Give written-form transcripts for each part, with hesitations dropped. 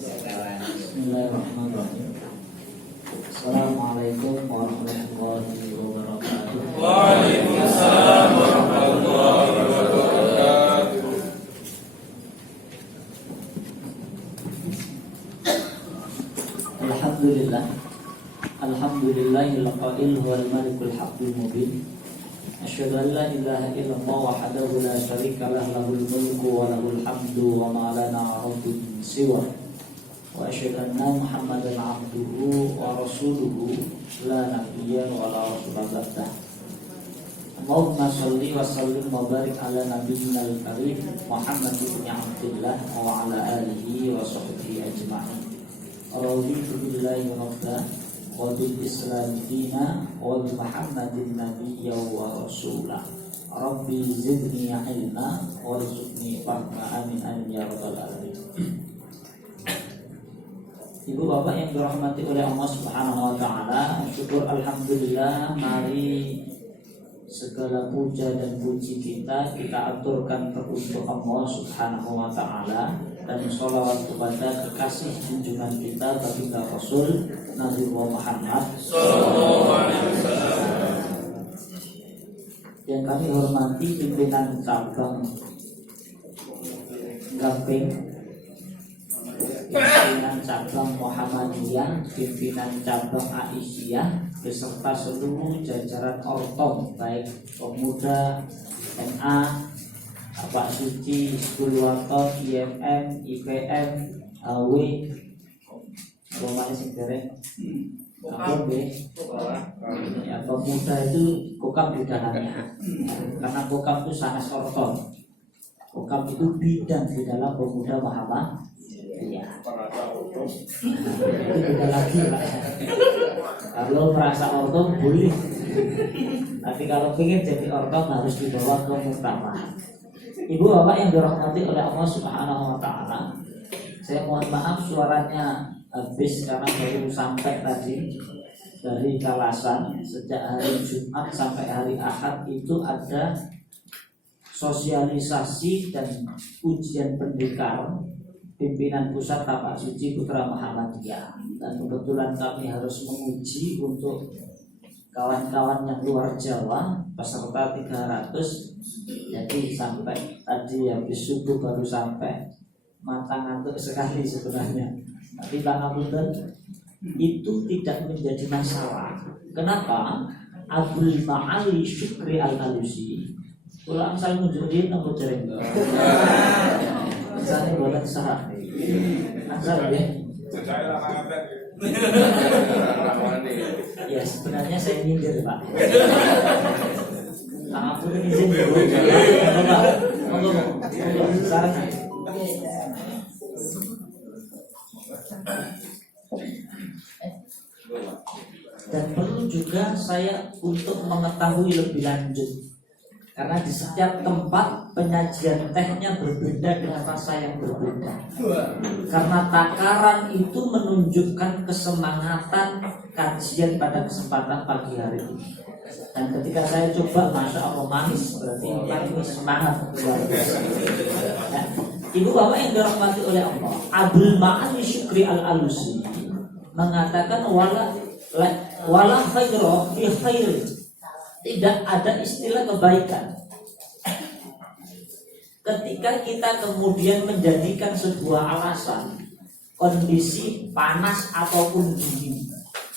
Bismillahirrahmanirrahim. Assalamualaikum warahmatullahi wabarakatuh. Waalaikumsalam warahmatullahi wabarakatuh. Alhamdulillah. Alhamdulillahil qail huwal malikul haqqul mubin. Asyhadu an la ilaha illallah wahdahu la syarika lah, lahul mulku wa lahul hamdu wa ma lana rabbun siwa. Wa asyhadu anna Muhammadan abduhu wa rasuluhu la nabiyya wa la rasula ba'dah. Allahumma shalli wa sallim wa barik ala nabiyyina al-karim Muhammad ibn Abdullah wa ala alihi wa sahbihi ajma'in. Raditu billahi rabban wa bil islam dina wa bi Muhammadin nabiyya wa rasula. Rabbi zidni ilma warzuqni fahma, amin amin ya rabbal alamin. Ibu bapak yang dirahmati oleh Allah Subhanahu wa taala, syukur alhamdulillah, mari segala puja dan puji kita aturkan untuk Allah Subhanahu wa taala, dan sholawat kepada kekasih junjungan kita baginda Rasul Nabi Muhammad sallallahu alaihi wasallam. Yang kami hormati pimpinan cabang Gamping, pimpinan cabang Muhammadiyah, pimpinan cabang Aisyah, beserta seluruh jajaran ortom baik pemuda, NA, Pak Suci, Skulwato, IMM, IPM, AW, Romani Singkere, apa B? Ya, pemuda itu kokam bidananya, karena kokam itu sanes ortom. Kokam itu bidang di dalam pemuda Muhammad. Iya. Itu beda lagi Pak. Kalau merasa ortom boleh, tapi kalau ingin jadi ortom harus dibawa ke muktamar. Ibu bapak yang dirahmati oleh Allah Subhanahu wa taala, saya mohon maaf suaranya habis karena baru sampai tadi dari Kalasan. Sejak hari Jumat sampai hari Ahad itu ada sosialisasi dan ujian pendekar pimpinan pusat Tapak Suci Putra Muhammadiyah, dan kebetulan kami harus menguji untuk kawan-kawan yang luar Jawa, peserta 300. Jadi sampai tadi habis subuh baru sampai, mata ngantuk sekali sebenarnya. Tapi Pak Abdul, itu tidak menjadi masalah. Kenapa? Abdul Ma'ali Syukri Al-Alusi pulang saya menunjukin nombor jaring. Misalnya buatan syarat asal ya. Ya sebenarnya saya nyindir Pak. Aku udah izin dulu. Monggo syaratnya. Dan perlu juga saya untuk mengetahui lebih lanjut, karena di setiap tempat penyajian tehnya berbeda dengan rasa yang berbeda. Karena takaran itu menunjukkan kesemangatan kajian pada kesempatan pagi hari ini. Dan ketika saya coba, masya Allah manis, berarti ini semangat luar biasa. Nah, ibu bapak yang dirahmati oleh Allah, Abdul Ma'ali Syukri Al-Alusi mengatakan wala khairah fi khairin. Tidak ada istilah kebaikan ketika kita kemudian menjadikan sebuah alasan kondisi panas ataupun dingin.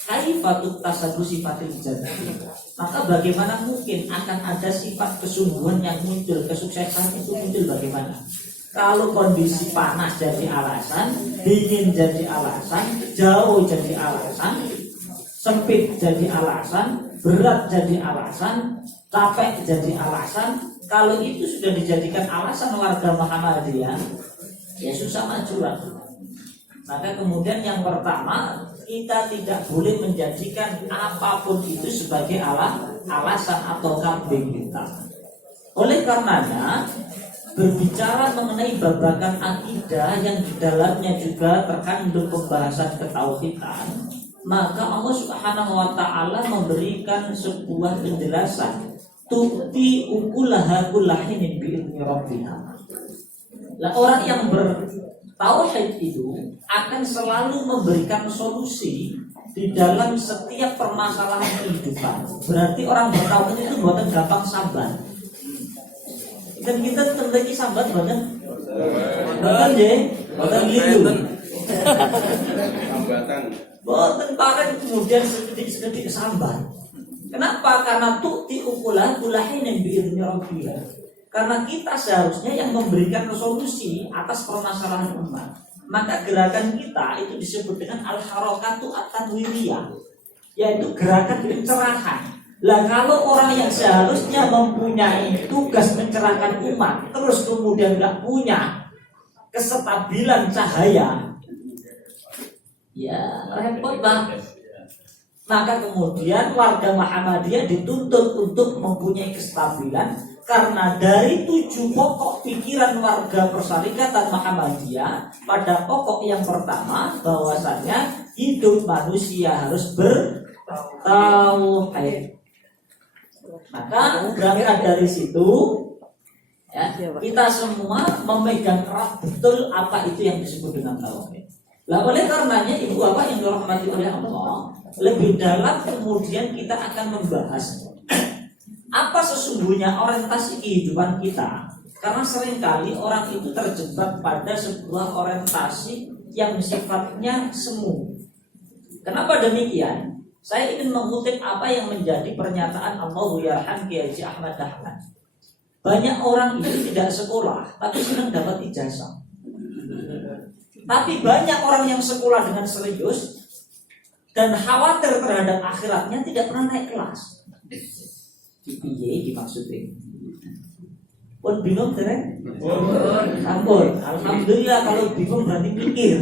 Kaifatut tasabu sifatil jannah. Maka bagaimana mungkin akan ada sifat kesungguhan yang muncul, kesuksesan itu muncul bagaimana? Kalau kondisi panas jadi alasan, dingin jadi alasan, jauh jadi alasan, sempit jadi alasan, berat jadi alasan, capek jadi alasan. Kalau itu sudah dijadikan alasan warga Muhammadiyah, ya susah maju lah. Maka kemudian yang pertama, kita tidak boleh menjadikan apapun itu sebagai alasan atau kambing kita. Oleh karenanya, berbicara mengenai babakan akidah yang di dalamnya juga terkandung pembahasan ketauhidan, maka Allah Subhanahu wa taala memberikan sebuah penjelasan, tu'ti ukulaha kullahinin bi'idzni rabbiha. Lah orang yang Tauhid itu akan selalu memberikan solusi di dalam setiap permasalahan kehidupan. Berarti orang bertauhid itu buatan gampang sabar. Dan kita terlebih sabar buatan buatan liru. Buatan pakai kemudian sedikit sabar. Kenapa? Karena tu'ti ukulah kulahin yang biirnya Rabbiyah. Karena kita seharusnya yang memberikan solusi atas permasalahan umat. Maka gerakan kita itu disebut dengan al-harakatu at-tanwiriyah, yaitu gerakan pencerahan. Lah kalau orang yang seharusnya mempunyai tugas mencerahkan umat terus kemudian nggak punya kestabilan cahaya, ya repot Bang. Maka kemudian warga Muhammadiyah dituntut untuk mempunyai kestabilan, karena dari 7 pokok pikiran warga Persyarikatan Muhammadiyah, pada pokok yang pertama bahwasanya hidup manusia harus bertauhid. Maka berangkat dari situ, ya, kita semua memegang erat betul apa itu yang disebut dengan tauhid. Lah oleh karenanya ibu bapak yang dirahmati oleh Allah, lebih dalam kemudian kita akan membahas apa sesungguhnya orientasi kehidupan kita. Karena seringkali orang itu terjebak pada sebuah orientasi yang sifatnya semu. Kenapa demikian? Saya ingin mengutip apa yang menjadi pernyataan Allahu Yarham Kiai Haji Ahmad Dahlan. Banyak orang itu tidak sekolah tapi senang dapat ijazah. Tapi banyak orang yang sekolah dengan serius dan khawatir terhadap akhiratnya tidak pernah naik kelas. Piye dimaksudnya? Pun bingung terus? Ampun, alhamdulillah kalau bingung berarti mikir.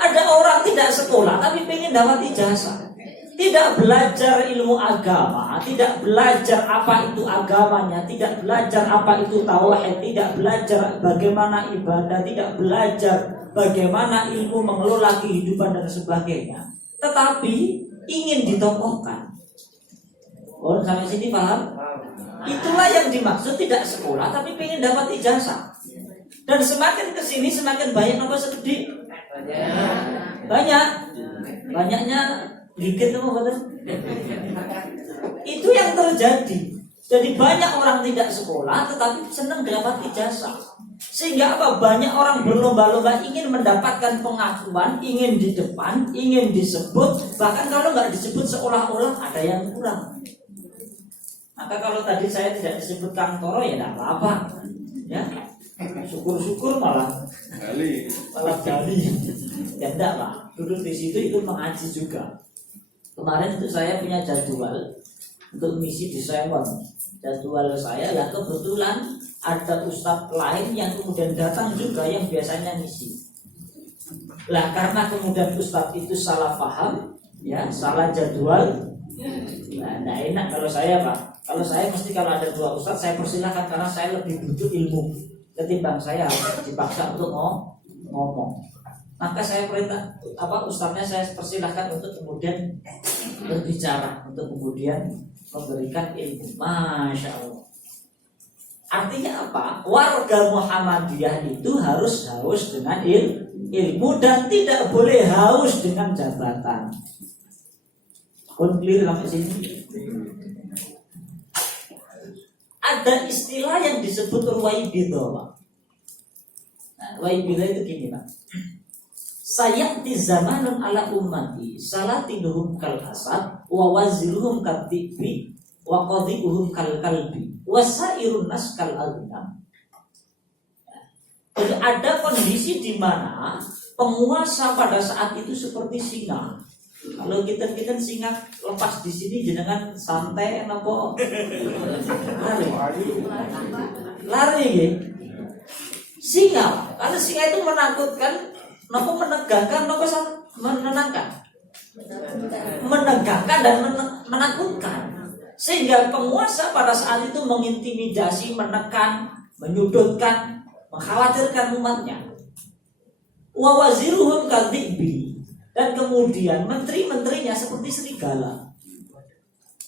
Ada orang tidak sekolah tapi pengen dapat ijazah. Tidak belajar ilmu agama, tidak belajar apa itu agamanya, tidak belajar apa itu tauhid, tidak belajar bagaimana ibadah, tidak belajar bagaimana ilmu mengelola kehidupan dan sebagainya. Tetapi ingin ditokohkan. Oh, sampai sini paham? Itulah yang dimaksud tidak sekolah tapi pengen dapat ijazah. Dan semakin kesini semakin banyak apa sedih? Banyak. Banyaknya dikit apa betul? Itu yang terjadi. Jadi banyak orang tidak sekolah tetapi senang dapat ijazah. Sehingga apa? Banyak orang berlomba-lomba ingin mendapatkan pengakuan, ingin di depan, ingin disebut. Bahkan kalau nggak disebut seolah-olah ada yang kurang. Maka kalau tadi saya tidak disebut Kang Toro ya tidak apa-apa. Ya, syukur-syukur malah gali. Ya enggak Pak. Duduk di situ itu mengaji juga. Kemarin itu saya punya jadwal untuk misi di Sewon. Jadwal saya ya kebetulan ada ustadz lain yang kemudian datang juga yang biasanya misi. Lah karena kemudian ustadz itu salah paham, ya salah jadwal. Nah, enggak enak kalau saya Pak. Kalau saya mesti kalau ada 2 ustadz saya persilahkan karena saya lebih butuh ilmu ketimbang saya dipaksa untuk ngomong. Maka saya perintah ustadznya saya persilahkan untuk kemudian berbicara, untuk kemudian memberikan ilmu. Masya Allah. Artinya apa? Warga Muhammadiyah itu harus haus dengan ilmu dan tidak boleh haus dengan jabatan. Clear sampai sini? Ada istilah yang disebut ruwaibidah, Pak. Nah, ruwaibidah itu gini, Pak. Sayati zamanun ala ummati salatinuhum kal asad wa waziruhum katibi wa qadhiuhum kal kalbi wa sairun nas kal aghnam. Jadi ada kondisi di mana penguasa pada saat itu seperti singa. Kalau kita singa lepas di sini jenengan santai napa lari ya. Singa, karena singa itu menakutkan. Napa menegangkan, napa menenangkan? Menegangkan dan menakutkan. Sehingga penguasa pada saat itu mengintimidasi, menekan, menyudutkan, mengkhawatirkan umatnya. Wa waziruhum kadhibi, dan kemudian menteri-menterinya seperti serigala.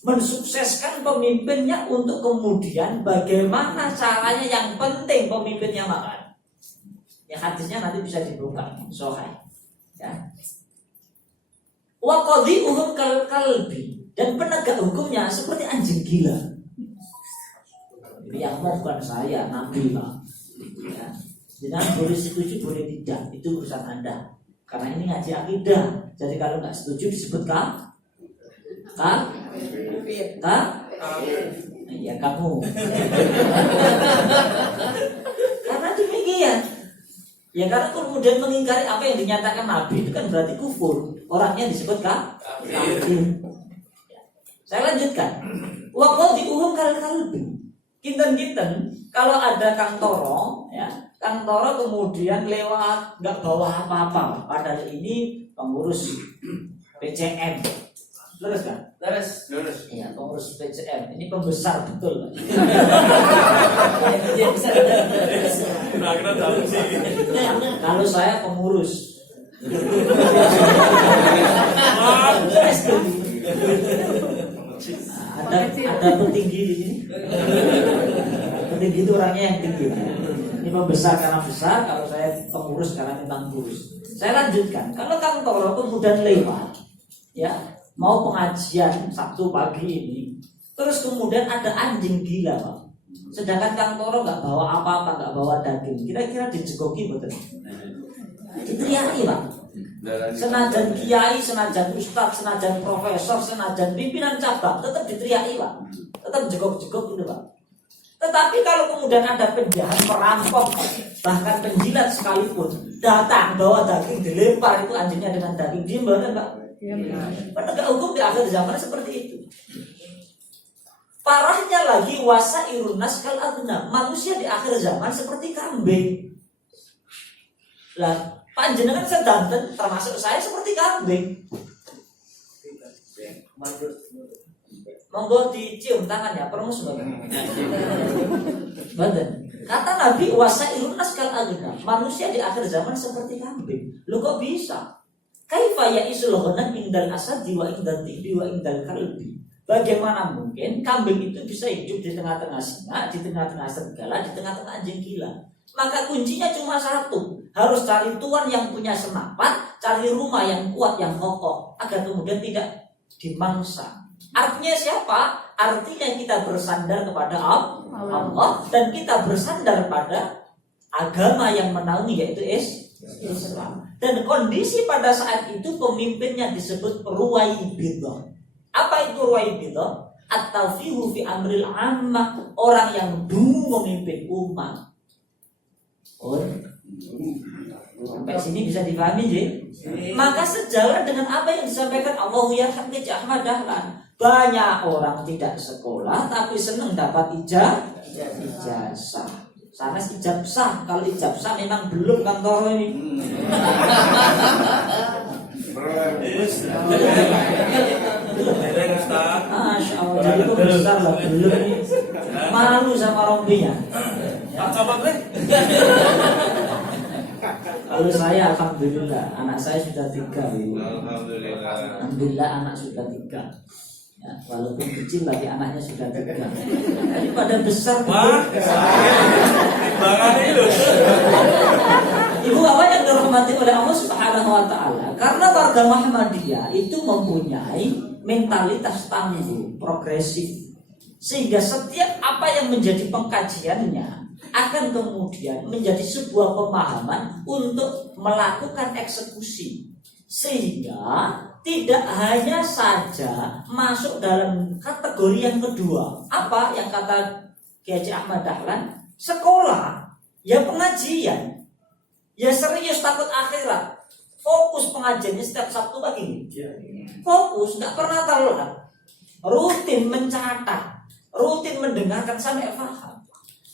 mensukseskan pemimpinnya untuk kemudian bagaimana caranya yang penting pemimpinnya makan. Ya hadisnya nanti bisa dibuka, sahih. Ya. Wa qadhi'uhum kal kalbi, dan penegak hukumnya seperti anjing gila. Yang mau bukan saya, Nabi Pak. Ya. Jangan boleh setuju, boleh tidak, itu urusan Anda. Karena ini ngaji akidah. Jadi kalau nggak setuju disebut ya kamu. Karena demikian. Ya karena kemudian mengingkari apa yang dinyatakan Nabi itu kan berarti kufur. Orangnya disebut kafir. Saya lanjutkan. Wa qadhi'uhum kal kalbi. Kinten-kinten kalau ada Kang Toro, ya, Kang Toro kemudian lewat nggak bawa apa-apa. Padahal ini pengurus PCM. Lurus kan? Lurus. Iya, pengurus PCM. Ini pembesar betul. Kira-kira tahu sih. Kalau saya pengurus. Ada petinggi di sini. Petinggi itu orangnya yang tinggi. Ini pembesar karena besar. Kalau saya pengurus karena tentang kurus. Saya lanjutkan. Kalau Kang Toro kemudian lewat, ya, mau pengajian Sabtu pagi ini, terus kemudian ada anjing gila, Pak. Sedangkan Kang Toro nggak bawa apa-apa, nggak bawa daging. Kira-kira dijegoki betul? Diteriaki, Pak. Senajan kiai, senajan ustadz, senajan profesor, senajan pimpinan cabang, tetap diteriaki, Pak. Tetap jegok-jegok gitu, Pak. Tetapi kalau kemudian ada penjahat, perampok, bahkan penjilat sekalipun datang bawa daging, dilempar itu anjingnya dengan daging, diem banget, Pak. Penegak hukum di akhir zaman seperti itu. Parahnya lagi wasairun nas kal adna. Manusia di akhir zaman seperti kambing. Lah, panjenengan sedanten termasuk saya seperti kambing. Monggo dicium tangannya, permus badan. Kata Nabi wasairun nas kal adna. Manusia di akhir zaman seperti kambing. Lu kok bisa? Kaifa ya'isul ghanam indal asadi wa indal tibi wa indal kalbi. Bagaimana mungkin kambing itu bisa hidup di tengah-tengah singa, di tengah-tengah serigala, di tengah-tengah anjing gila? Maka kuncinya cuma satu, harus cari tuan yang punya senapan, cari rumah yang kuat, yang kokoh, agar kemudian tidak dimangsa. Artinya siapa? Artinya kita bersandar kepada Allah dan kita bersandar pada agama yang menaungi, yaitu Islam. Dan kondisi pada saat itu pemimpinnya disebut ruwaibidah. Apa itu ruwaibidah? At-tawfihu fi amril ammah, orang yang dulu memimpin umat. Sampai sini bisa dipahami, sih? Maka sejalan dengan apa yang disampaikan Allah ya Habib Ahmad Dahlan. Banyak orang tidak sekolah tapi senang dapat ijazah. Sana ijabsah, kalau ijabsah memang belum Kang Toro ini. Masya Allah, jadi itu besar lah belum ini. Malu sama rompinya. Kalau saya alhamdulillah, anak saya sudah 3. Alhamdulillah anak sudah 3. Ya, walaupun kecil tapi anaknya sudah 3. Jadi pada besar. Ibu bapak yang dirahmati oleh Allah Subhanahu wa taala, karena warga Muhammadiyah itu mempunyai mentalitas tangguh, progresif, sehingga setiap apa yang menjadi pengkajiannya akan kemudian menjadi sebuah pemahaman untuk melakukan eksekusi, sehingga tidak hanya saja masuk dalam kategori yang kedua. Apa yang kata Kiai Ahmad Dahlan? Sekolah, ya pengajian, ya serius takut akhirat. Fokus pengajiannya setiap Sabtu pagi. Fokus, nggak pernah terlewat. Rutin mencatat, rutin mendengarkan sampai paham.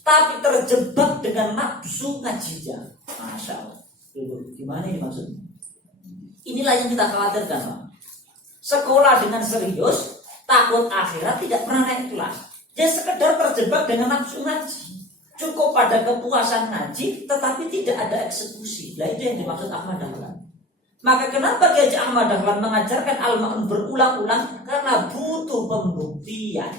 Tapi terjebak dengan nafsu ngajinya. Masya Allah. Gimana ini maksudnya? Inilah yang kita khawatirkan, Pak. Sekolah dengan serius, takut akhirat, tidak pernah naik kelas. Dia sekedar terjebak dengan nafsu ngaji. Cukup pada kepuasan ngaji, tetapi tidak ada eksekusi. Nah itu yang dimaksud Ahmad Dahlan. Maka kenapa Kiai Ahmad Dahlan mengajarkan al-ma'un berulang-ulang? Karena butuh pembuktian.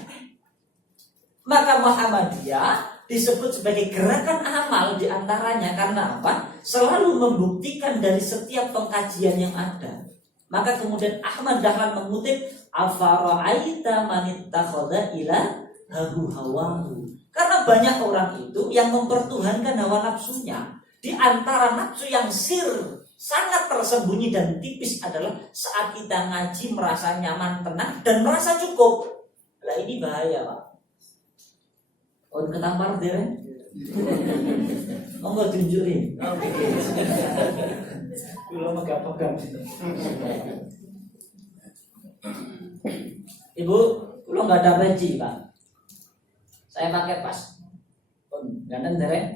Maka Muhammadiyah disebut sebagai gerakan amal diantaranya karena apa? Selalu membuktikan dari setiap pengkajian yang ada. Maka kemudian Ahmad Dahlan mengutip afara'aita manittakhadha ilahahu hawahu. Karena banyak orang itu yang mempertuhankan hawa nafsunya. Di antara nafsu yang sangat tersembunyi dan tipis adalah saat kita ngaji merasa nyaman, tenang dan merasa cukup. Lah ini bahaya, Pak. On ketampar deren. Monggo tunjukin. Belum pegang-pegang. Ibu, lu nggak ada peci, Pak. Saya pakai pas. On ganteng deren.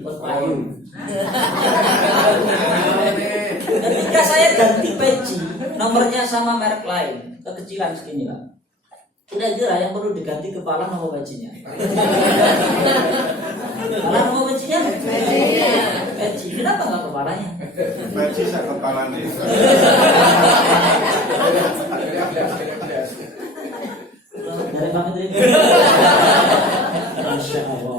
Buat ayu. Ketika saya ganti peci, nomornya sama merek lain, kekecilan segini lah. Kira-kira yang perlu diganti kepala nama pecinya. Kepala nama pecinya? Peci. Kenapa nggak kepalanya? Peci saya kepala nih. Dari banget ini. Masya Allah.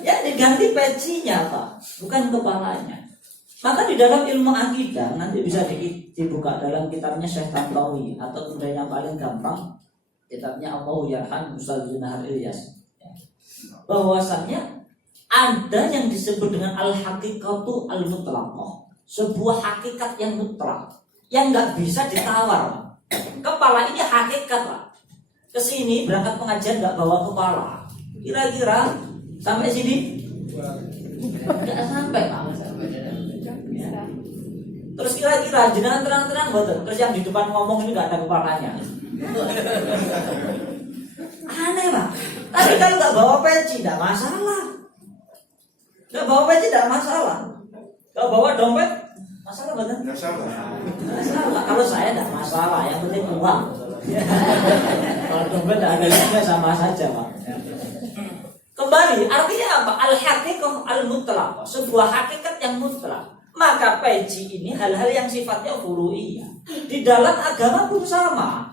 Ya diganti pecinya Pak, bukan kepalanya. Maka di dalam ilmu akidah nanti bisa dibuka dalam kitabnya Syekh Tantawi atau kemudian yang paling gampang kitabnya Allahu Yarham Ustaz Junahar Ilyas. Bahwasannya ada yang disebut dengan al-haqiqatu al-mutlaqah, sebuah hakikat yang mutlak yang nggak bisa ditawar. Kepala ini hakikat Pak. Kesini berangkat pengajian nggak bawa kepala. Kira-kira sampai sini nggak sampai Pak. Terus kira-kira jenengan terang-terang betul. Terus yang di depan ngomong ini nggak ada kepalanya. Aneh Pak. Tapi kalau nggak bawa peci nggak masalah. Nggak bawa peci nggak masalah. Kalau bawa dompet masalah betul? Nggak salah. Masalah. Kalau saya nggak masalah. Yang penting uang. Kalau dompet nggak ada isinya sama saja Pak. Kembali, artinya apa? Al-haqiqah al-mutlaq, sebuah hakikat yang mutlak. Maka peci ini hal-hal yang sifatnya furu'iyah. Di dalam agama pun sama.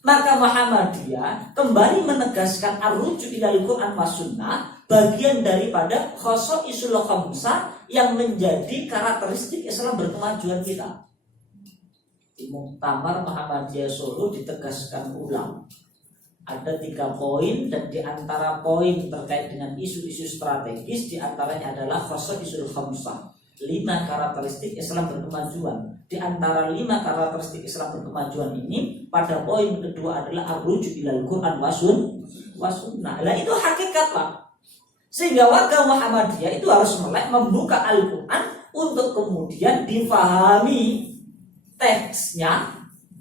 Maka Muhammadiyah kembali menegaskan ar-ruju' ilal Qur'an was sunnah, bagian daripada khosaisul khamsah yang menjadi karakteristik Islam berkemajuan kita. Di Muktamar Muhammadiyah Solo ditegaskan ulang. Ada 3 poin dan di antara poin terkait dengan isu-isu strategis di antaranya adalah khosaisul khamsah. 5 karakteristik Islam berkemajuan. Di antara 5 karakteristik Islam berkemajuan ini, pada poin kedua adalah ar-ruju' ilal Qur'an was sunnah. Nah, itu hakikat Pak. Sehingga warga Muhammadiyah itu harus mulai membuka Al-Qur'an untuk kemudian difahami teksnya,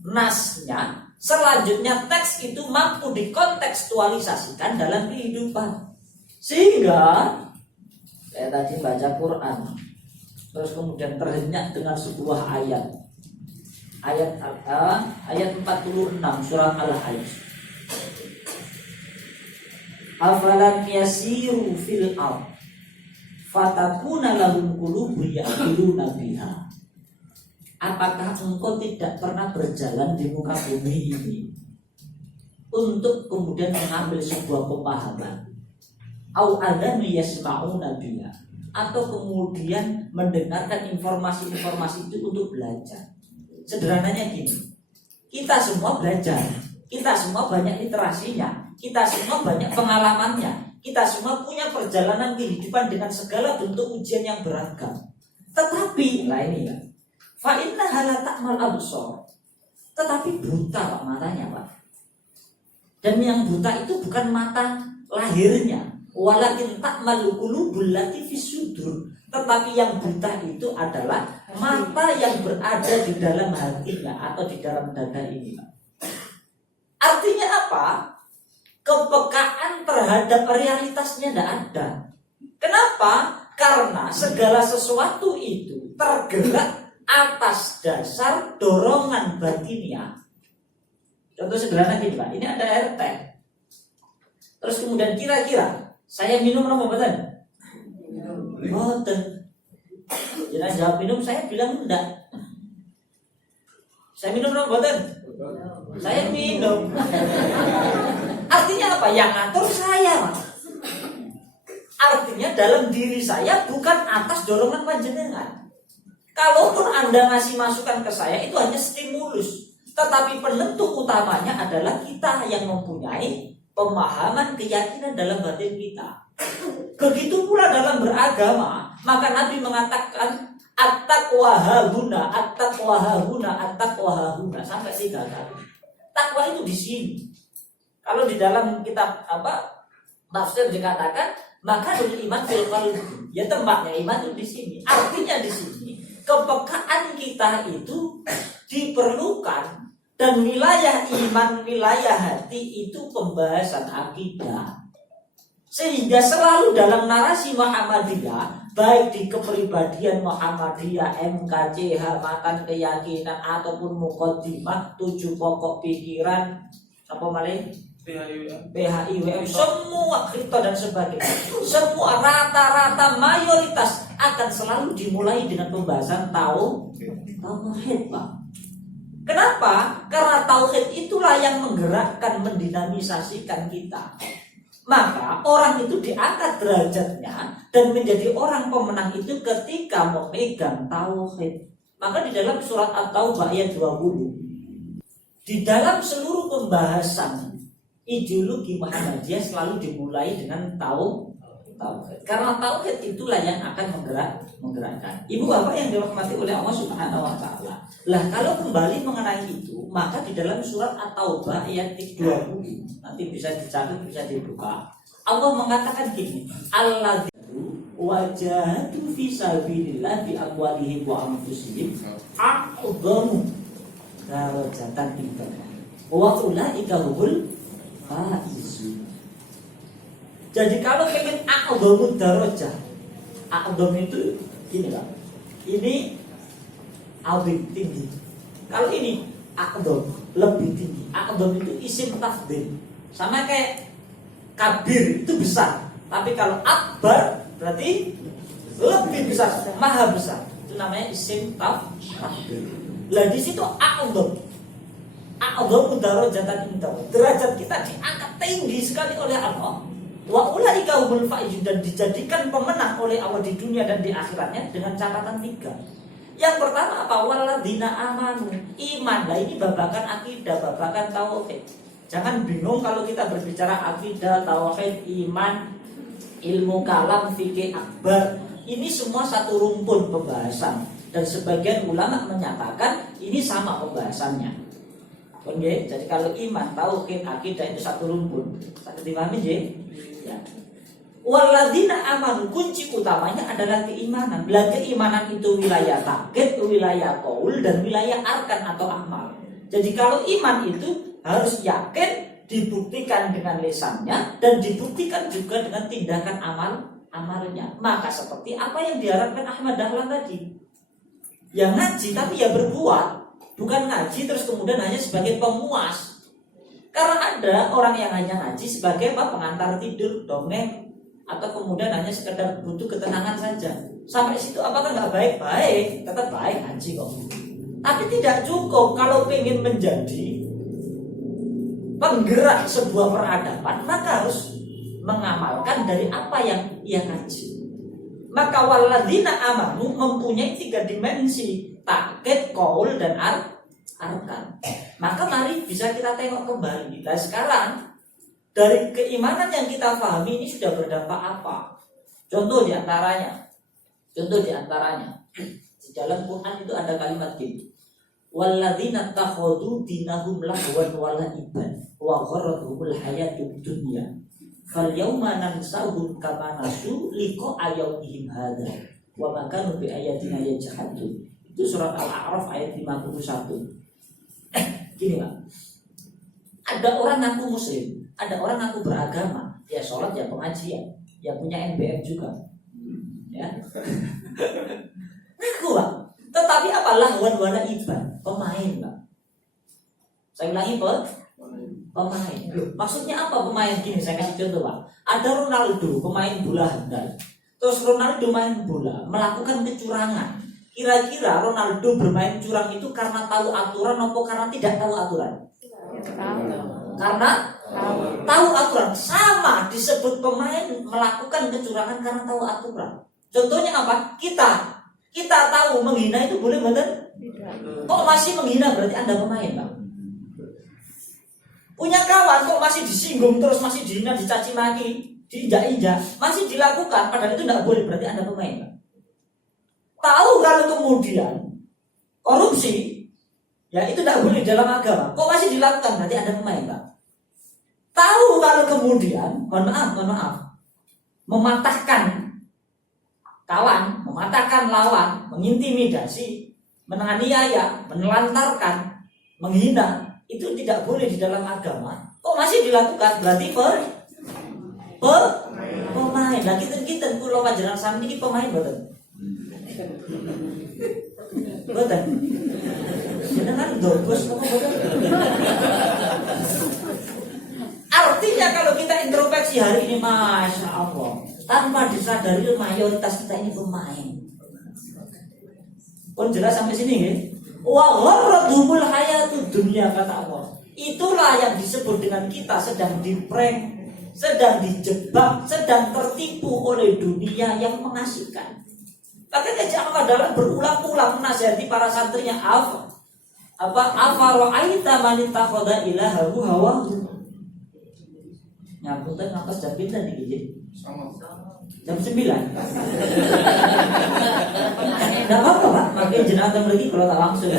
nasnya. Selanjutnya teks itu mampu dikontekstualisasikan dalam kehidupan. Sehingga saya tadi baca Quran, terus kemudian terhenyak dengan sebuah ayat. Ayat 46 surah Al-Hajj. Afalam yasiru fil ard fatakuna lahum qulubun ya'qiluna biha. Apakah engkau tidak pernah berjalan di muka bumi ini untuk kemudian mengambil sebuah pemahaman? Au adanu yasma'una biha, atau kemudian mendengarkan informasi-informasi itu untuk belajar. Sederhananya gini, kita semua belajar, kita semua banyak literasinya, kita semua banyak pengalamannya, kita semua punya perjalanan kehidupan dengan segala bentuk ujian yang beragam. Tetapi, lah ini ya, fa inna hala ta'mal absar. Tetapi buta Pak matanya Pak. Dan yang buta itu bukan mata lahirnya, walakin ta'mal qulubul lati fis sudur. Tetapi yang buta itu adalah mata yang berada di dalam hatinya atau di dalam dada ini Pak. Artinya apa? Kepekaan terhadap realitasnya tidak ada. Kenapa? Karena segala sesuatu itu tergerak atas dasar dorongan batinnya. Contoh sederhana gini Pak, ini ada air teh. Terus kemudian kira-kira saya minum apa betul? Boten. Jangan jawab minum, saya bilang enggak. Saya minum dong, boten. Saya minum. Artinya apa? Yang ngatur saya. Artinya dalam diri saya bukan atas dorongan panjenengan. Kalaupun Anda ngasih masukan ke saya itu hanya stimulus, tetapi penentu utamanya adalah kita yang mempunyai pemahaman keyakinan dalam batin kita. Begitu pula dalam beragama, maka Nabi mengatakan at-taqwa hahuna, at-taqwa hahuna, at-taqwa hahuna sampai 3 kali. Takwa itu di sini. Kalau di dalam kitab tafsir dikatakan maka iman fil qalbi. Ya tempatnya iman itu di sini. Artinya di sini kepekaan kita itu diperlukan, dan wilayah iman, wilayah hati itu pembahasan akidah. Sehingga selalu dalam narasi Muhammadiyah, baik di kepribadian Muhammadiyah, MKC, Hamatan Keyakinan ataupun Muqaddimah, 7 pokok pikiran, apa malih? PHIWM, semua kripto dan sebagainya, semua rata-rata mayoritas akan selalu dimulai dengan pembahasan tauhid, Pak. Kenapa? Karena tauhid itulah yang menggerakkan, mendinamisasikan kita. Maka orang itu diangkat derajatnya dan menjadi orang pemenang itu ketika memegang tauhid. Maka di dalam surat At-Taubah ayat 20, di dalam seluruh pembahasan ideologi Muhammadiyah selalu dimulai dengan tauhid. Karena tauhid itulah yang akan menggerakkan. Ibu bapak yang dirahmati oleh Allah Subhanahu wa taala. Lah kalau kembali mengenai itu, maka di dalam surat At-Taubah ayat 20, nanti bisa dicatat, bisa dibuka. Allah mengatakan gini, alladzina wajahadu fi sabilillah bi amwalihim wa anfusihim a'dhamu darajatan inda wa ulaika humul faizun. Jadi kalau pengen a'dhamu darajah, a'dham itu gini Pak. Ini azim, tinggi. Kalau ini a'dham, lebih tinggi. A'dham itu isim tafdhil. Sama kayak kabir itu besar. Tapi kalau akbar berarti lebih besar, maha besar. Itu namanya isim tafdhil. Lah di situ a'dham. A'dhamu darajatan inda. Derajat kita diangkat tinggi sekali oleh Allah. Wa ulaika humul faizun, dan dijadikan pemenang oleh Allah di dunia dan di akhiratnya dengan catatan 3. Yang pertama apa? Walladzina amanu, iman. Lah ini babakan akidah, babakan tauhid. Jangan bingung kalau kita berbicara akidah, tauhid, iman, ilmu kalam, fikih akbar. Ini semua satu rumpun pembahasan, dan sebagian ulama menyatakan ini sama pembahasannya. Oke, jadi kalau iman, tauhid, akidah itu satu rumpun. Sakit dipahami nggih? Ya. Walladzina amanu, kunci utamanya adalah keimanan. Lah keimanan itu wilayah takid, wilayah qaul, dan wilayah arkan atau amal. Jadi kalau iman itu harus yakin, dibuktikan dengan lisannya, dan dibuktikan juga dengan tindakan amalnya. Maka seperti apa yang diharapkan Ahmad Dahlan tadi, yang ngaji tapi ya berbuat. Bukan ngaji terus kemudian hanya sebagai pemuas. Karena ada orang yang hanya ngaji sebagai pengantar tidur, dongeng, atau kemudian hanya sekedar butuh ketenangan saja. Sampai situ apakah nggak baik? Baik, tetap baik ngaji kok. Tapi tidak cukup. Kalau ingin menjadi penggerak sebuah peradaban, maka harus mengamalkan dari apa yang ia ngaji. Maka walladzina amanu mempunyai 3 dimensi, takid, qaul, dan arkan. Maka mari bisa kita tengok kembali. Nah sekarang dari keimanan yang kita pahami ini sudah berdampak apa? Contoh diantaranya di dalam Quran itu ada kalimat gini, walladzina takhadu dinahum lahwan wa la'iban wa gharratuhumul hayatud dunya fal yauma nansahum kama nasu liqa yaumihim hadza wa ma kanu bi ayatina yajhadun. Itu surat Al-A'raf ayat 51. Gini Pak, ada orang ngaku muslim, ada orang ngaku beragama, ya sholat, ya pengajian, ya punya NBM juga, ya ngaku Pak. Tetapi apa? Lahwan wala iban, pemain Pak. Saya ulangi Pak, pemain. Maksudnya apa pemain? Gini saya kasih contoh Pak. Ada Ronaldo, pemain bola handal. terus Ronaldo main bola, melakukan kecurangan. Kira-kira Ronaldo bermain curang itu karena tahu aturan atau karena tidak tahu aturan? Karena tahu aturan. Sama disebut pemain melakukan kecurangan karena tahu aturan. Contohnya apa? Kita tahu menghina itu boleh betul? Kok masih menghina berarti Anda pemain, Pak? Punya kawan kok masih disinggung terus, masih dihina, dicaci maki, diinjak-injak, masih dilakukan padahal itu tidak boleh, berarti Anda pemain, Pak. Tahu kalau kemudian korupsi, ya itu tidak boleh dalam agama, kok masih dilakukan, berarti Anda pemain, Pak. Tahu kalau kemudian, mohon maaf, mematahkan kawan, mematahkan lawan, mengintimidasi, menganiaya, menelantarkan, menghina, itu tidak boleh di dalam agama. Kok masih dilakukan? Berarti pemain. Nah kita kulo panjenengan sami iki pemain mboten? Mboten. Jenengan dobos apa mboten? Artinya kalau kita introspeksi hari ini, Masya Allah, tanpa disadari mayoritas kita ini pemain. Pun jelas sampai sini ya. Wa gharradhumul hayatud dunya, kata Allah. Itulah yang disebut dengan kita sedang diprank, sedang dijebak, sedang tertipu oleh dunia yang mengasihkan. Makanya Ja'far adalah berulang-ulang menasihati para santrinya, afara'aita man ittakhadha ilahahu hawahu. Ngapunten ngatos jam pinten iki? Sama. Jam 9. Enggak apa-apa, Pak. Makin jenazah lagi kalau tak langsung.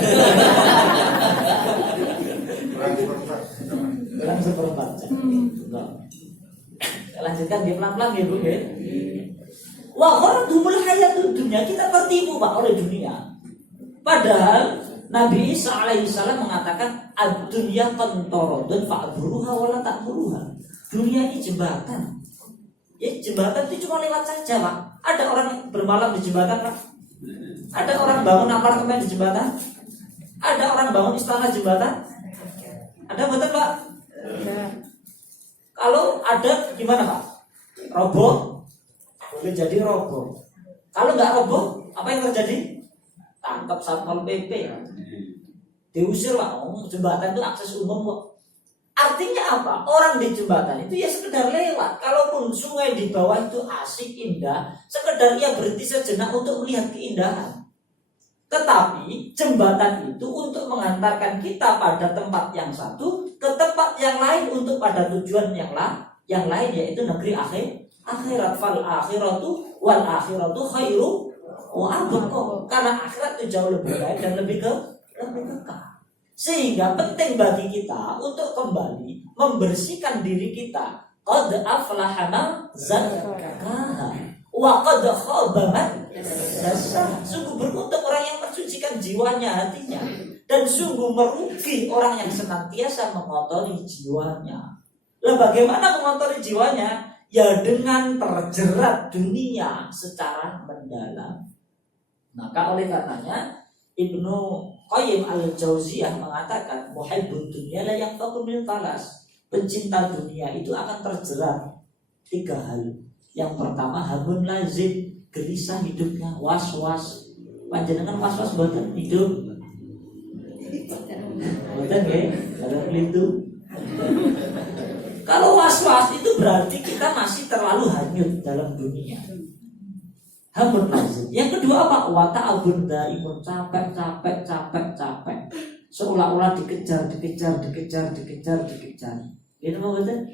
Kurang seperempat. Lanjutkan dia pelan-pelan ya, Bu ya. Wa gharradhumul hayatud dunya, kita tertipu Pak oleh dunia. Padahal Nabi Isa alaihissalam mengatakan ad-dunya qantaradun fa'buruha wa la ta'buruha. Dunia ini jembatan. Ya jembatan itu cuma lewat saja, Pak. Ada orang bermalam di jembatan, Pak. Ada orang bangun apartemen di jembatan. Ada orang bangun istana jembatan. Ada betul, Pak? Kalau ada gimana, Pak? Roboh? Boleh jadi roboh. Kalau nggak roboh, apa yang terjadi? Tangkap Satpol PP. Diusir, Pak. Jembatan itu akses umum, Pak. Artinya apa? Orang di jembatan itu ya sekedar lewat. Kalaupun sungai di bawah itu asik, indah, sekedar ia berhenti sejenak untuk melihat keindahan. Tetapi jembatan itu untuk mengantarkan kita pada tempat yang satu ke tempat yang lain, untuk pada tujuan yang lain, yaitu negeri akhirat. Fal akhiratu wal akhiratu khairu wa abqa. Karena akhirat itu jauh lebih baik dan lebih kekal. Sehingga penting bagi kita untuk kembali membersihkan diri kita. Qad aflaha man zakkaha wa qad khaba man dassaha. Sungguh beruntung orang yang mensucikan jiwanya, hatinya, dan sungguh merugi orang yang senantiasa mengotori jiwanya. Lah bagaimana mengotori jiwanya? Ya dengan terjerat dunia secara mendalam. Maka oleh karenanya Ibnu Qayyim al-Jauziyah mengatakan muhibbud dunya la yaqtaqu min talas. Pencinta dunia itu akan terjerat 3 hal. Yang pertama hamun lazim, gelisah hidupnya, was-was. Panjenengan was-was mboten hidup? Mboten nggih? Kalau itu. Kalau was-was itu berarti kita masih terlalu hanyut dalam dunia. Hamun lazim. Yang kedua apa? Wa ta'abun daimun, capek. Seolah-olah dikejar. Itu apa betul?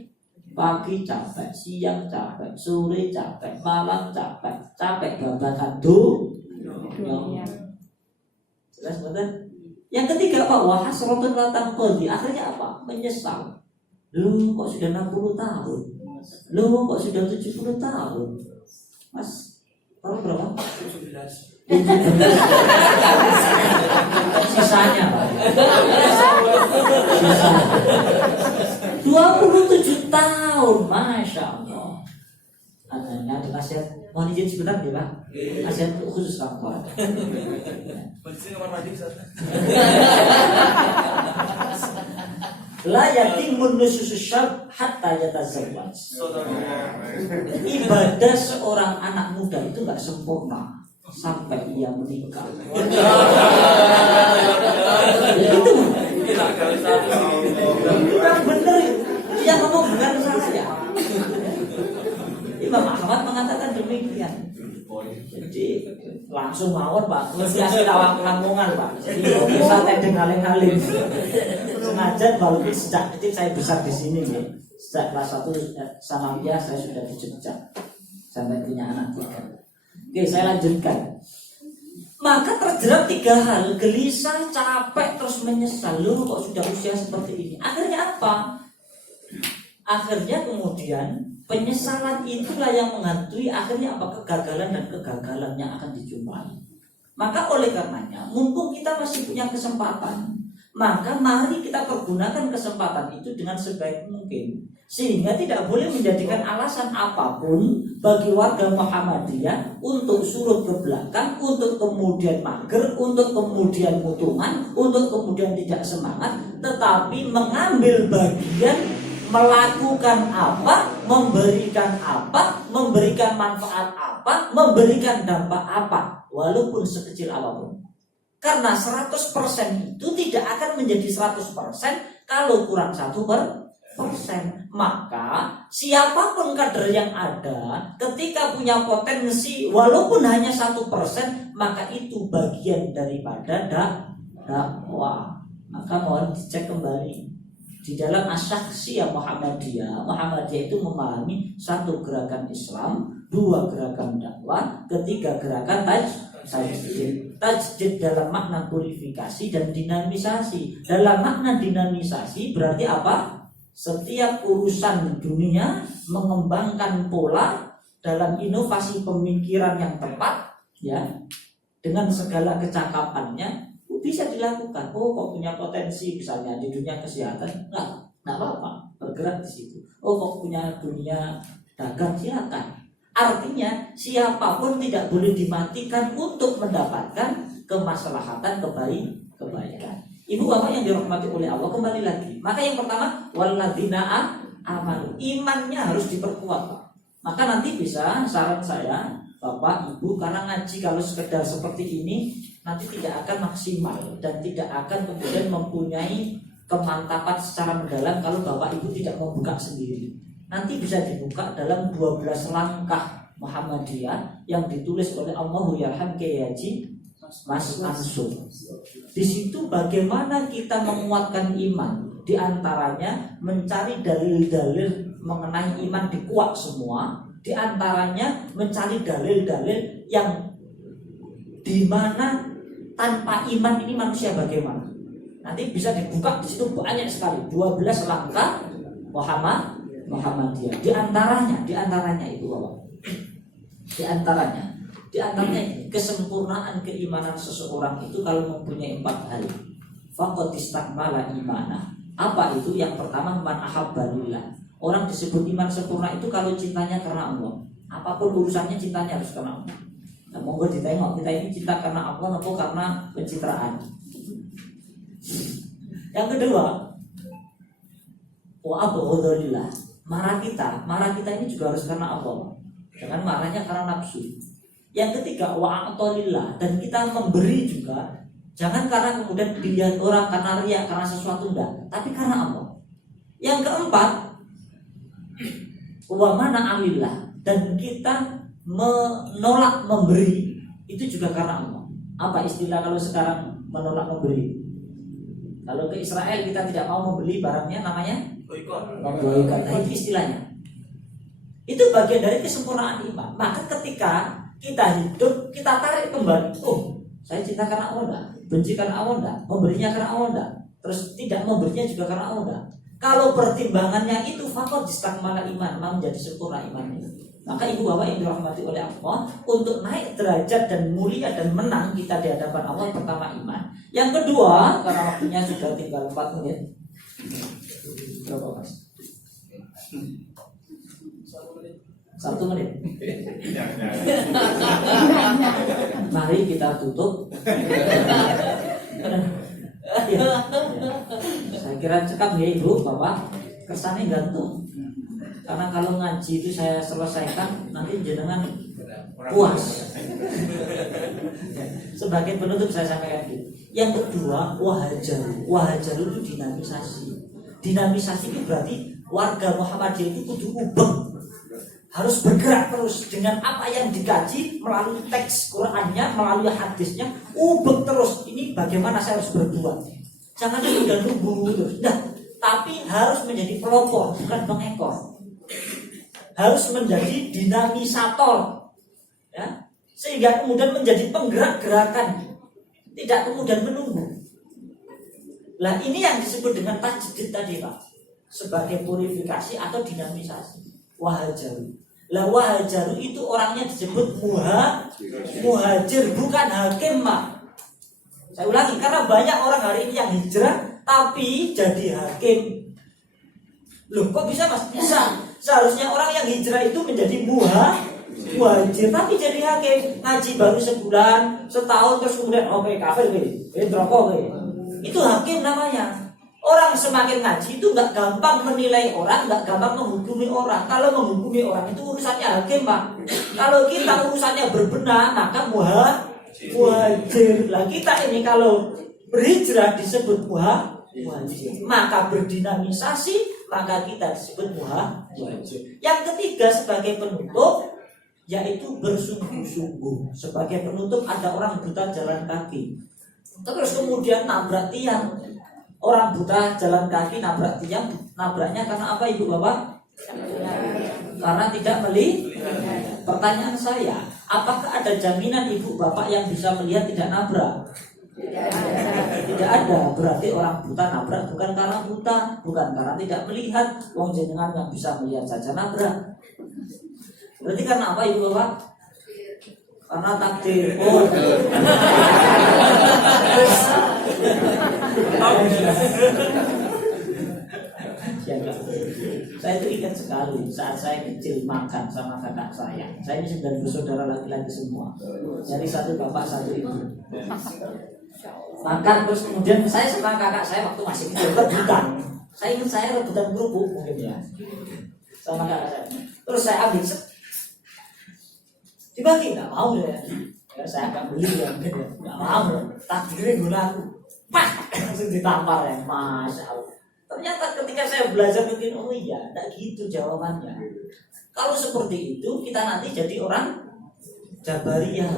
Pagi capek, siang capek, sore capek, malam capek babatan dunia. Jelas betul? Yang ketiga apa? Wa hasratun la tanqadi. Akhirnya apa? Menyesal. Lu kok sudah 60 tahun? Lu kok sudah 70 tahun? Mas tahun berapa? 17. Sisanya 27 tahun, Masya Allah. Ada nasihat. Mohon izin sebentar ya, Pak. Nasihat khusus kantor. La yatimun nususus syab hatta yatazawwaj. Ibadah seorang anak muda itu nggak sempurna sampai ia menikah. Itu kurang bener. Dia ngomong bukan saya. Imam Ahmad mengatakan demikian. Jadi langsung mawon Pak, mesti asli lawang lamongan Pak. Jadi bisa tedeng aling-aling. Sengaja walaupun sejak kecil saya besar di sini ya. Sejak kelas 1 sanawiyah saya sudah di Jogja sampai punya anak 3. Oke, saya lanjutkan. Maka terjerat 3 hal, gelisah, capek, terus menyesal. Lu kok sudah usia seperti ini? Akhirnya apa? Akhirnya kemudian penyesalan itulah yang menghantui akhirnya apa? Kegagalan dan kegagalan yang akan dijumpai. Maka oleh karenanya, mumpung kita masih punya kesempatan, maka mari kita pergunakan kesempatan itu dengan sebaik mungkin, sehingga tidak boleh menjadikan alasan apapun bagi warga Muhammadiyah untuk surut ke belakang, untuk kemudian mager, untuk kemudian mutungan, untuk kemudian tidak semangat, tetapi mengambil bagian, melakukan apa, memberikan manfaat apa, memberikan dampak apa, walaupun sekecil apapun. Karena 100% itu tidak akan menjadi 100% kalau kurang 1%. Maka siapapun kader yang ada, ketika punya potensi walaupun hanya 1%, maka itu bagian daripada dakwah. Maka mohon dicek kembali di dalam Asyakhsiyah Muhammadiyah. Muhammadiyah itu memahami 1 gerakan Islam, 2 gerakan dakwah, 3 gerakan tajdid dalam makna purifikasi dan dinamisasi. Dalam makna dinamisasi berarti apa? Setiap urusan dunia mengembangkan pola dalam inovasi pemikiran yang tepat, ya, dengan segala kecakapannya bisa dilakukan. Oh, kok punya potensi misalnya di dunia kesehatan, nggak apa-apa, bergerak di situ. Oh, kok punya dunia dagang, silakan. Artinya siapapun tidak boleh dimatikan untuk mendapatkan kemaslahatan, kebaikan. Ibu bapak yang dirahmati oleh Allah, kembali lagi. Maka yang pertama, walladzina amanu, imannya harus diperkuat, Pak. Maka nanti bisa saran saya, Bapak, Ibu, karena ngaji kalau sekedar seperti ini nanti tidak akan maksimal dan tidak akan kemudian mempunyai kemantapan secara mendalam kalau Bapak Ibu tidak membuka sendiri. Nanti bisa dibuka dalam 12 langkah Muhammadiyah yang ditulis oleh Allahu Yarham Kiai Haji Mas Ansur. Di situ bagaimana kita menguatkan iman, di antaranya mencari dalil-dalil mengenai iman dikuat semua, di antaranya mencari dalil-dalil yang di mana tanpa iman ini manusia bagaimana. Nanti bisa dibuka di situ banyak sekali 12 langkah Muhammadiyah. Di antaranya itu Bapak. Di antaranya ini kesempurnaan keimanan seseorang itu kalau mempunyai 4 hal. Faqad istakmala imana. Apa itu? Yang pertama, man ahabba lillah. Orang disebut iman sempurna itu kalau cintanya karena Allah. Apapun urusannya cintanya harus karena Allah. Nah, monggo ditengok kita ini cinta karena Allah atau karena pencitraan. Yang kedua, wa abghadulillah. Marah kita ini juga harus karena Allah. Jangan marahnya karena nafsu. Yang ketiga, wa a'tolillah, dan kita memberi juga jangan karena kemudian dilihat orang, karena riya, karena sesuatu enggak, tapi karena Allah. Yang keempat, wa mana alillah, dan kita menolak memberi itu juga karena Allah. Apa istilah kalau sekarang menolak memberi? Kalau ke Israel kita tidak mau membeli barangnya, namanya boikot. Nah, itu istilahnya. Itu bagian dari kesempurnaan iman. Maka ketika kita hidup, kita tarik kembali. Oh, saya cinta karena Allah enggak? Benci karena Allah enggak? Memberinya karena Allah enggak? Terus tidak memberinya juga karena Allah enggak? Kalau pertimbangannya itu faqad istakmala iman, memang menjadi sempurna imannya. Maka ibu bapak yang dirahmati oleh Allah, untuk naik derajat dan mulia dan menang kita di hadapan Allah, pertama iman. Yang kedua, karena waktunya sudah tinggal 4 menit. Berapa Mas? 1 menit. Mari kita tutup. Ya. Saya kira cekap ya Ibu, Bapak. Kesannya gantung. Karena kalau ngaji itu saya selesaikan, nanti jenengan puas. Sebagai penutup saya sampaikan gitu. Yang kedua, wahajaru itu dinamisasi. Dinamisasi itu berarti warga Muhammadiyah itu kudu ubah, harus bergerak terus dengan apa yang dikaji melalui teks Qurannya, melalui hadisnya, ubah terus. Ini bagaimana saya harus berbuat. Jangan udah nunggu terus. Nah, tapi harus menjadi pelopor, bukan pengekor. Harus menjadi dinamisator, ya, sehingga kemudian menjadi penggerak gerakan, tidak kemudian menunggu. Lah ini yang disebut dengan tajdid tadi Pak, sebagai purifikasi atau dinamisasi. Wahajaru. Lah wahajaru itu orangnya disebut muhajir, bukan hakim Pak. Saya ulangi, karena banyak orang hari ini yang hijrah tapi jadi hakim. Loh kok bisa Mas? Bisa. Seharusnya orang yang hijrah itu menjadi muhajir tapi jadi hakim. Ngaji baru sebulan, setahun terus kemudian oke kafir rokok. Itu hakim namanya. Orang semakin ngaji itu nggak gampang menilai orang, nggak gampang menghukumi orang. Kalau menghukumi orang itu urusannya hakim Pak. Kalau kita urusannya berbenah maka muhajir. Lah kita ini kalau berhijrah disebut muhajir, maka berdinamisasi, maka kita disebut muhajir. Yang ketiga sebagai penutup, yaitu bersungguh-sungguh. Sebagai penutup ada orang buta jalan kaki, terus kemudian nabrak tiang. Orang buta jalan kaki nabrak tiang, nabraknya karena apa Ibu Bapak? Karena tidak melihat. Pertanyaan saya, apakah ada jaminan Ibu Bapak yang bisa melihat tidak nabrak? Tidak ada. Berarti orang buta nabrak bukan karena buta, bukan karena tidak melihat. Wong jenengan yang bisa melihat saja nabrak. Berarti karena apa Ibu Bapak? Karena takdir. Oh. Saya itu ingat sekali saat saya kecil makan sama kakak saya. Saya ini sudah bersaudara laki-laki semua. Jadi satu bapak satu ibu. Makan terus kemudian saya sama kakak saya waktu masih kecil rebutan. Saya ingat saya rebutan kerupuk mungkin ya. Sama kakak saya. Terus saya ambil dibagi nggak mau ya. Saya akan beli ya mungkin ya. Nggak mau. Takdirnya guna aku. Pak langsung ditampar ya. Masya Allah. Ternyata ketika saya belajar mungkin oh iya, tidak gitu jawabannya. Kalau seperti itu kita nanti jadi orang Jabariyah.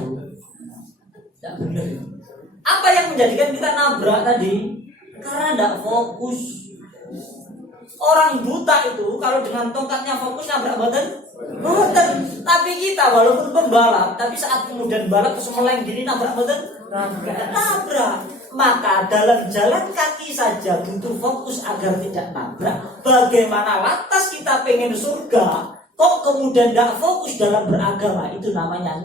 Tidak benar. Apa yang menjadikan kita nabrak tadi? Karena tidak fokus. Orang buta itu kalau dengan tongkatnya fokus nabrak badan. Tapi kita walaupun pembalap, tapi saat kemudian balap terus meleng gini nabrak badan, nabrak. Maka dalam jalan kaki saja butuh fokus agar tidak nabrak. Bagaimana lantas kita pengen surga, kok kemudian tidak fokus dalam beragama? Itu namanya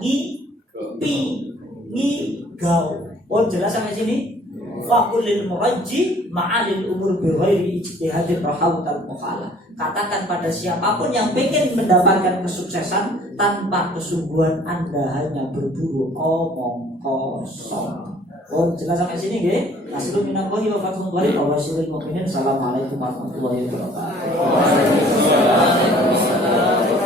ngigau. Oh jelas sampai sini? Faqulil murajji ma'alil umur bighairi ijtihadin rahautal muhalah. Katakan pada siapapun yang pengen mendapatkan kesuksesan tanpa kesungguhan, Anda hanya berburu omong kosong. Oh jelas sampai sini nggih? Nasrul minallahi wa fathun qarib wa basyiril mu'minin. Assalamualaikum warahmatullahi wabarakatuh.